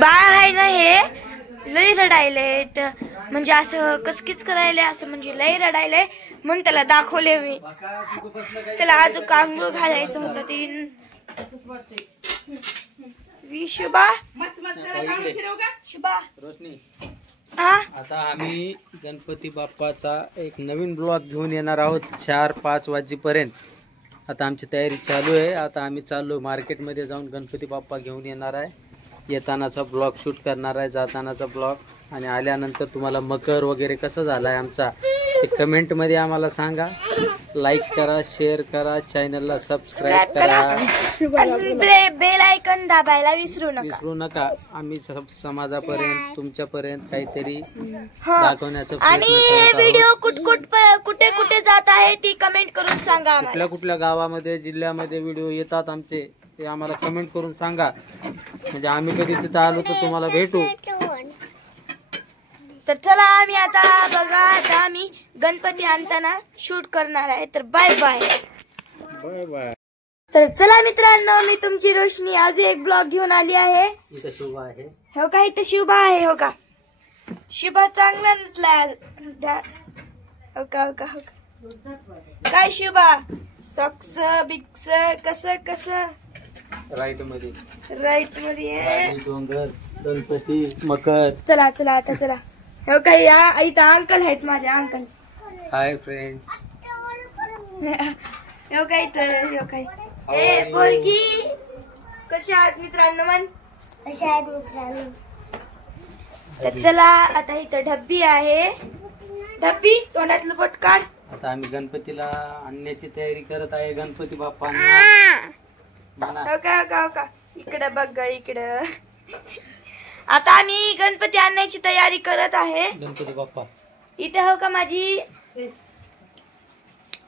बाळ आहे ना हे लय रडायले, म्हणजे असं कसकीच करायले, असं म्हणजे लय रडायले म्हणून त्याला दाखवले मी. त्याला अजून आंघोळ घालायचं होतं तीन. शुभा शुभा हा, आता आम्ही गणपती बाप्पाचा एक नवीन ब्लॉग घेऊन येणार आहोत 4-5 वाजेपर्यंत. आता आमची तयारी चालू आहे. आता आम्ही चाललो मार्केटमध्ये जाऊन गणपती बाप्पा घेऊन येणार आहे. येतानाचा ब्लॉग शूट करणार आहे, जातानाचा ब्लॉग, आणि आल्यानंतर तुम्हाला मकर वगैरे कसं झाला आहे आमचा ते कमेंटमध्ये आम्हाला सांगा. लाईक करा, शेअर करा, चॅनलला सबस्क्राईब करा, बेल आयकॉन दाबायला विसरू नका. आम्ही समाजापर्यंत तुमच्यापर्यंत काहीतरी दाखवण्याचा आणि हे व्हिडिओ कुठे कुठे जात आहे ती कमेंट करून सांगा. कुठल्या गावामध्ये जिल्ह्यामध्ये व्हिडिओ येतात आमचे ते आम्हाला कमेंट करून सांगा, म्हणजे आम्ही कधी तिथं आलो तर तुम्हाला भेटू. तर चला आम्ही आता बघा, आता आम्ही गणपती आणताना शूट करणार आहे. तर बाय बाय बाय बाय. तर चला मित्रांनो, मी तुमची रोशनी आज एक ब्लॉग घेऊन आली आहे. इथं शुभा आहे, हो का, इथं शुभा आहे. हो का, शुभा चांगला नटला. हो का, हो का, हो का. काय शुभा, सॉक्स बिक्स कसं राईट मध्ये आहे. गणपती मकर. चला आता चला. हो का, या इथं अंकल आहेत माझे, अंकल. Hi friends. हो का, इथं हो काय. ए बोल की कशा आहात मित्रांनो, मन कशा आहेत मित्रांनो. तर चला आता इथं डब्बी आहे, डब्बी तोंडातलं बोट काढ. आता आम्ही गणपतीला आणण्याची तयारी करत आहे. गणपती बाप्पा हो का, इकडे बघ इकडं. आता आम्ही गणपती आणण्याची तयारी करत आहे. गणपती बाप्पा इथे हो का, माझी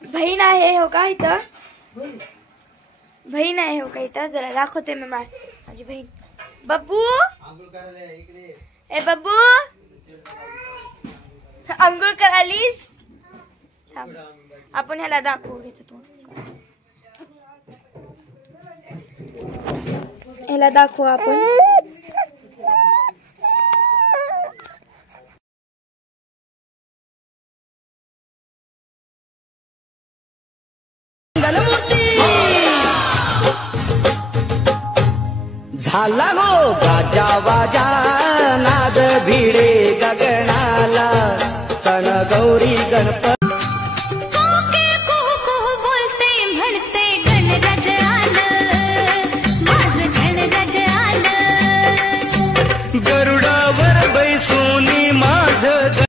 बहीण आहे. हो का, इथं बहीण आहे. हो का, इथं जरा दाखवते मी माझी बहीण. बब्बू, ए बब्बू, आंघोळ करालीस. आपण ह्याला दाखवू घ्यायचं, ह्याला दाखवू आपण. झाला हो गाजा वाजा नाद भिडे गगनाला, सण गौरी गणपती.